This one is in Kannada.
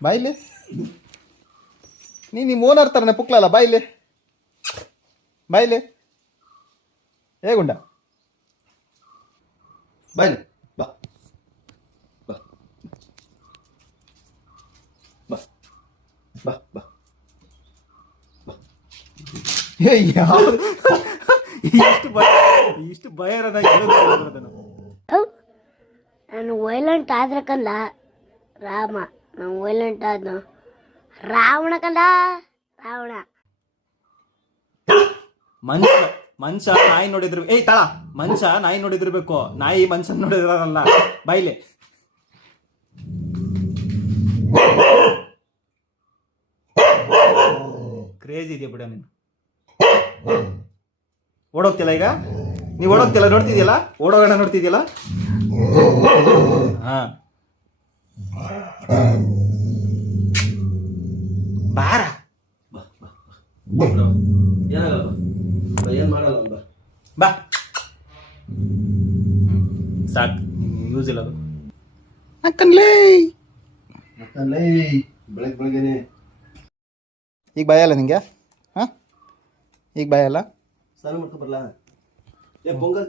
ಬಾಯಿಲೆ ನಿಮ್ಮ ಓನರ್ ಥರನೇ ಪುಕ್ಲಲ್ಲ ಬಾಯಿಲೆ ಬಾಯಿಲೆ ಹೇಗುಂಡ ಬಾಯಿಲೆ ಬಾ ಬಾ ಬಾ ಬಾ ಬಾ ಇಷ್ಟು ಭಯ ನಾನು ವೈಲೆಂಟ್ ಆದ್ರೆ ಕಂದ ರಾಮ ನಾನು ವೈಲೆಂಟ್ ಆದ್ನು ರಾವಣ ಕಂದ ರಾವಣ ಮನುಷ್ಯ ನಾಯಿ ನೋಡಿದ್ರು ತಳ ಮನುಷ್ಯ ನಾಯಿ ನೋಡಿದಿರ್ಬೇಕು ನಾಯಿ ಮನುಷ್ಯನ್ ನೋಡಿದ್ರಲ್ಲ ಬಾಯ್ಲೆ ಕ್ರೇಜ್ ಇದೆಯಾ ಬಿಡ ನೀನು ಓಡೋಗ್ತಿಲ್ಲ ಈಗ ನೀವು ಓಡೋಗ್ತಿಲ್ಲ ನೋಡ್ತಿದ್ಯಲ್ಲ ಓಡೋಗೋಣ ನೋಡ್ತಿದ್ಯಲ್ಲ ಹಾ ಬಾರ ಏನ್ ಮಾಡಲ್ಲ ಬಾ ಸಾಕು ಯೂಸ್ ಇಲ್ಲ ಅದು ಅಕ್ಕನ್ಲೇ ಬೆಳಗ್ಗೆನೆ ಈಗ ಭಯ ನಿಂಗೆ ಹಾಂ ಈಗ ಭಯ ಅಲ್ಲ ಸ್ನಾನ ಮಾಡ್ಕೊ ಬರಲ್ಲ ಪೊಂಗಲ್